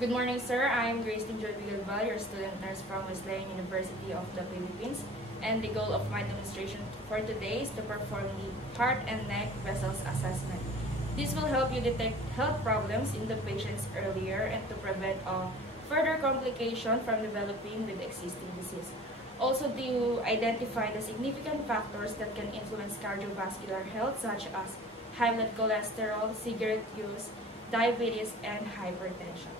Good morning, sir. I'm Grace Joy Bigalbal, your student nurse from Wesleyan University of the Philippines. And the goal of my demonstration for today is to perform the heart and neck vessels assessment. This will help you detect health problems in the patients earlier and to prevent further complication from developing with existing disease. Also, to identify the significant factors that can influence cardiovascular health, such as high blood cholesterol, cigarette use, diabetes, and hypertension.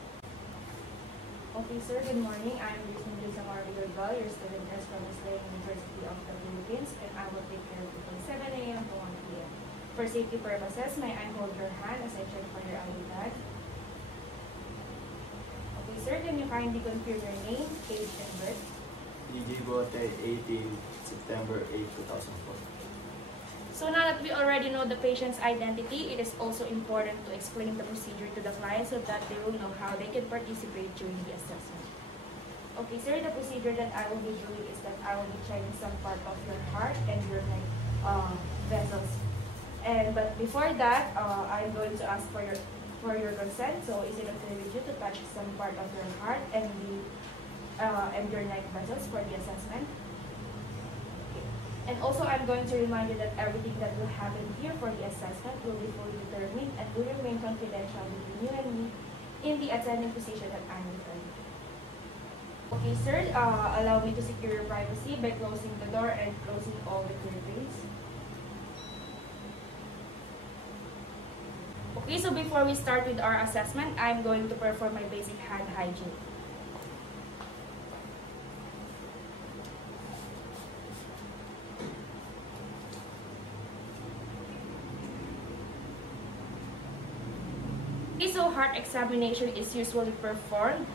Okay, sir. Good morning. I'm Grace Samara Bigalbal, your student nurse from Wesleyan University of the Philippines, and I will take care of you from 7 a.m. to 1 p.m. For safety purposes, may I hold your hand as I check for your ID tag? Okay, sir. Can you kindly confirm your name, age, and birth? E.G. Bote, 18 September 8, 2004. So now that we already know the patient's identity, it is also important to explain the procedure to the client so that they will know how they can participate during the assessment. Okay, sir, the procedure that I will be doing is that I will be checking some part of your heart and your neck vessels. But before that, I'm going to ask for your consent. So is it okay with you to touch some part of your heart and your neck vessels for the assessment? And also, I'm going to remind you that everything that will happen here for the assessment will be fully determined and will remain confidential between you and me in the attending position that I'm referring to. Okay, sir, allow me to secure your privacy by closing the door and closing all the curtains. Okay, so before we start with our assessment, I'm going to perform my basic hand hygiene. So heart examination is usually performed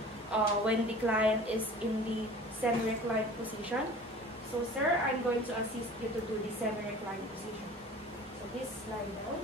when the client is in the semi-reclined position. So sir, I'm going to assist you to do the semi-reclined position. So please lie down.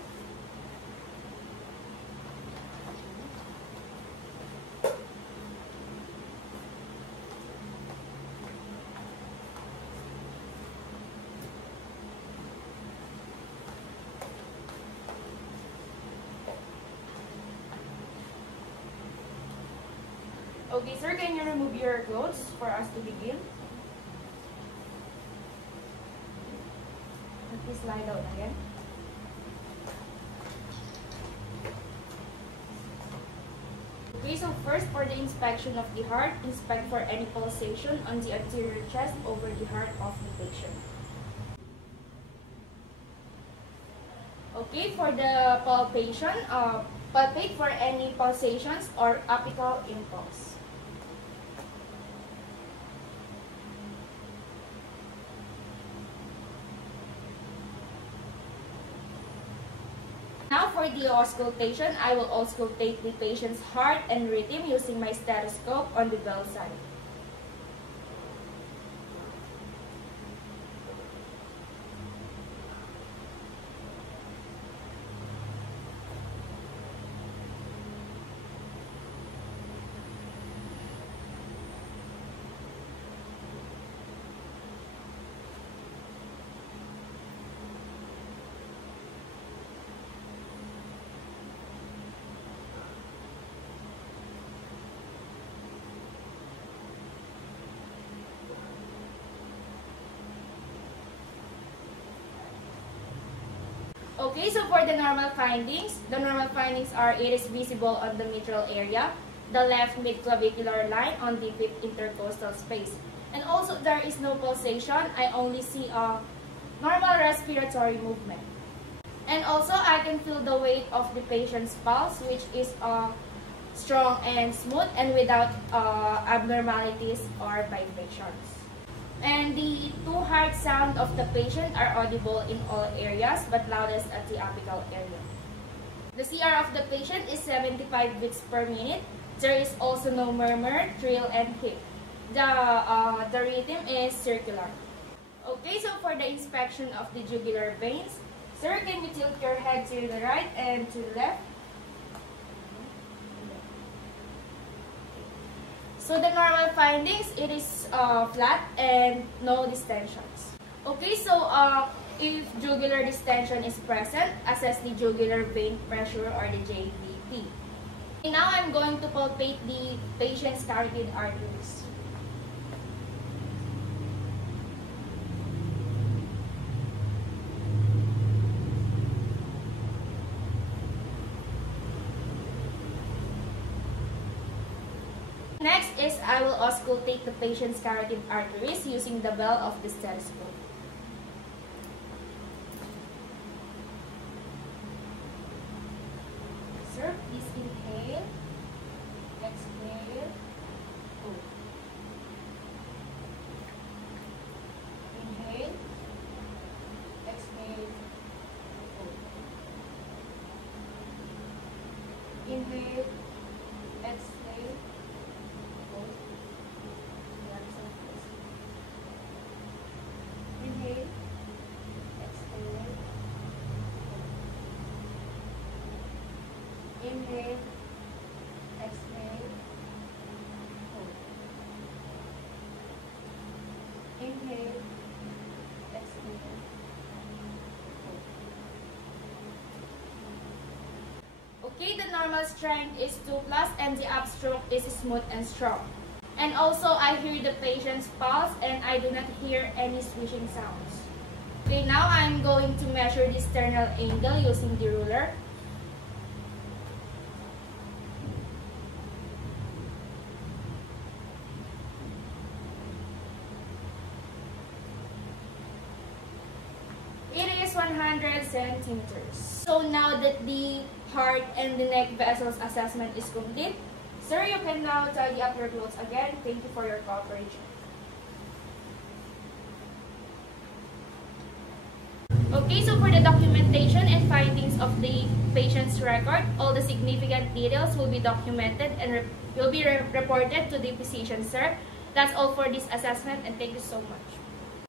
Okay, sir, can you remove your clothes for us to begin? Please lie down again. Okay, so first for the inspection of the heart, inspect for any pulsation on the anterior chest over the heart of the patient. Okay, for the palpation, palpate for any pulsations or apical impulse. Now for the auscultation, I will auscultate the patient's heart and rhythm using my stethoscope on the bell side. Okay, so for the normal findings are it is visible on the mitral area, the left mid-clavicular line on the fifth intercostal space. And also there is no pulsation, I only see a normal respiratory movement. And also I can feel the weight of the patient's pulse, which is strong and smooth and without abnormalities or vibrations. And the two-heart sound of the patient are audible in all areas, but loudest at the apical area. The CR of the patient is 75 beats per minute. There is also no murmur, trill, and hip. The rhythm is circular. Okay, so for the inspection of the jugular veins, sir, can you tilt your head to the right and to the left? So the normal findings, it is flat and no distensions. Okay, so if jugular distension is present, assess the jugular vein pressure or the JVP. Now I'm going to palpate the patient's carotid arteries. Next is I will auscultate the patient's carotid arteries using the bell of the stethoscope. Sir, please inhale, exhale, hold. Inhale, exhale, hold. Inhale, exhale, hold. Inhale, exhale, hold. Inhale, exhale, hold. Inhale, exhale, hold. Okay, the normal strength is 2+ and the upstroke is smooth and strong. And also, I hear the patient's pulse and I do not hear any swishing sounds. Okay, now I'm going to measure the sternal angle using the ruler. It is 100 centimeters. So now that the heart and the neck vessels assessment is complete, sir, you can now tidy up your clothes again. Thank you for your cooperation. Okay, so for the documentation and findings of the patient's record, all the significant details will be documented and will be reported to the physician, sir. That's all for this assessment, and thank you so much.